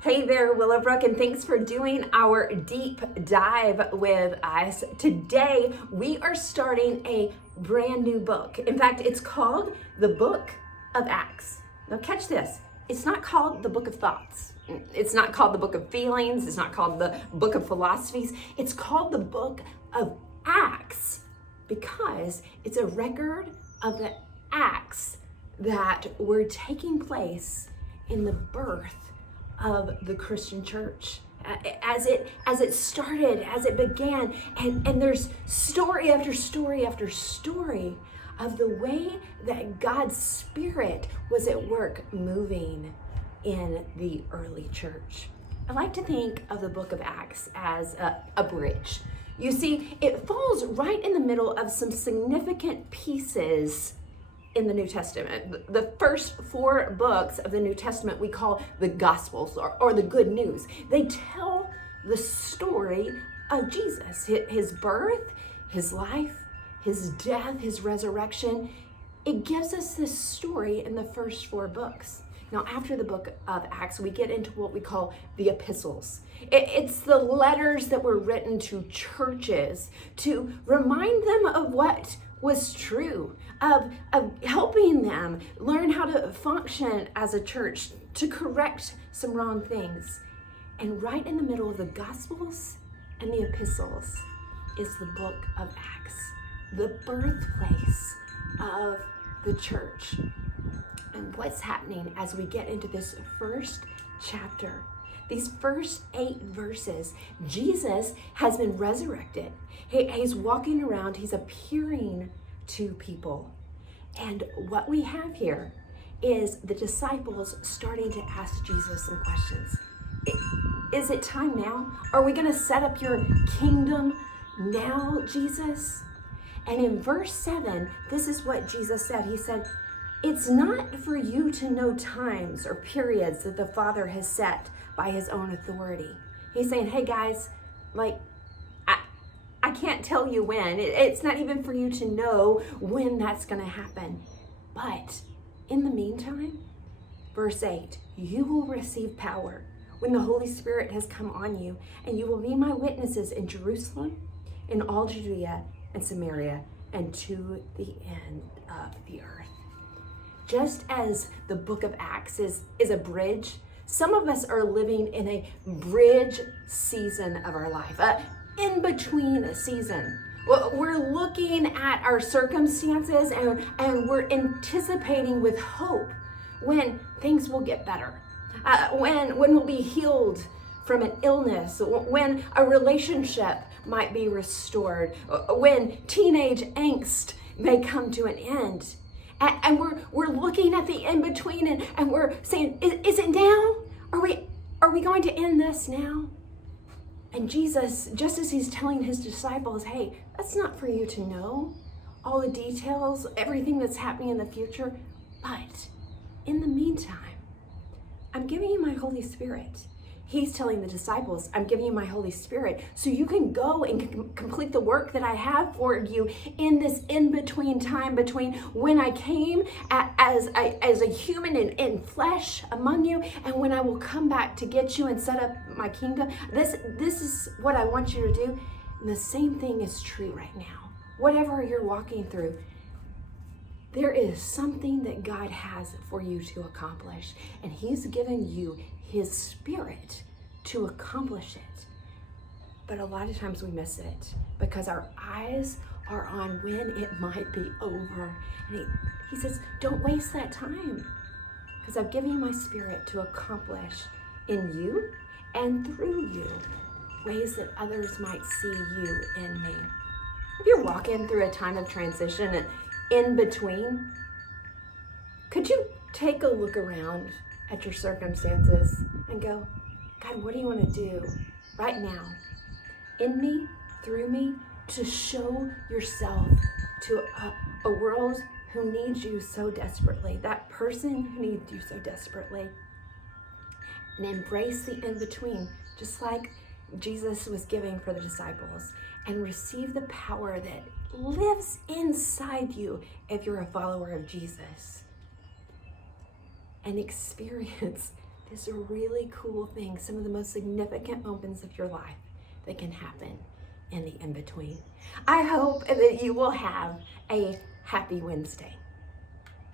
Hey there, Willowbrook, and thanks for doing our deep dive with us. Today, we are starting a brand new book. In fact, it's called the Book of Acts. Now, catch this. It's not called the Book of Thoughts. It's not called the Book of Feelings. It's not called the Book of Philosophies. It's called the Book of Acts because it's a record of the acts that were taking place in the birth of the Christian church, as it started, as it began, and there's story after story after story of the way that God's Spirit was at work moving in the early church. I like to think of the book of Acts as a bridge. You see, it falls right in the middle of some significant pieces in the New Testament. The first 4 books of the New Testament we call the Gospels or the good news. They tell the story of Jesus, his birth, his life, his death, his resurrection. It gives us this story in the first 4 books. Now, after the book of Acts, we get into what we call the epistles. It's the letters that were written to churches to remind them of what was true, of helping them learn how to function as a church, to correct some wrong things. And right in the middle of the Gospels and the epistles is the book of Acts, the birthplace of the church. And what's happening as we get into this first chapter, these first 8 verses, Jesus has been resurrected. He's walking around, he's appearing to people. And what we have here is the disciples starting to ask Jesus some questions. Is it time now? Are we going to set up your kingdom now, Jesus? And in verse 7, this is what Jesus said. He said, "It's not for you to know times or periods that the Father has set by his own authority." He's saying, hey guys, I can't tell you when. It's not even for you to know when that's going to happen. But in the meantime, verse 8, you will receive power when the Holy Spirit has come on you, and you will be my witnesses in Jerusalem, in all Judea and Samaria, and to the end of the earth. Just as the book of Acts is a bridge, some of us are living in a bridge season of our life, in between season. We're looking at our circumstances and we're anticipating with hope when things will get better, when we'll be healed from an illness, when a relationship might be restored, when teenage angst may come to an end. And we're looking at the in-between and we're saying, is it now? Are we going to end this now? And Jesus, just as he's telling his disciples, hey, that's not for you to know all the details, everything that's happening in the future. But in the meantime, I'm giving you my Holy Spirit. He's telling the disciples, I'm giving you my Holy Spirit so you can go and complete the work that I have for you in this in-between time between when I came as a human in flesh among you and when I will come back to get you and set up my kingdom. This is what I want you to do. And the same thing is true right now. Whatever you're walking through, there is something that God has for you to accomplish, and he's given you his Spirit to accomplish it. But a lot of times we miss it because our eyes are on when it might be over. And he says, don't waste that time because I've given you my Spirit to accomplish in you and through you ways that others might see you in me. If you're walking through a time of transition and in between, could you take a look around at your circumstances and go, God, what do you want to do right now in me, through me, to show yourself to a world who needs you so desperately, that person who needs you so desperately, and embrace the in-between, just like Jesus was giving for the disciples, and receive the power that lives inside you if you're a follower of Jesus, and experience These are really cool things, some of the most significant moments of your life that can happen in the in-between. I hope that you will have a happy Wednesday.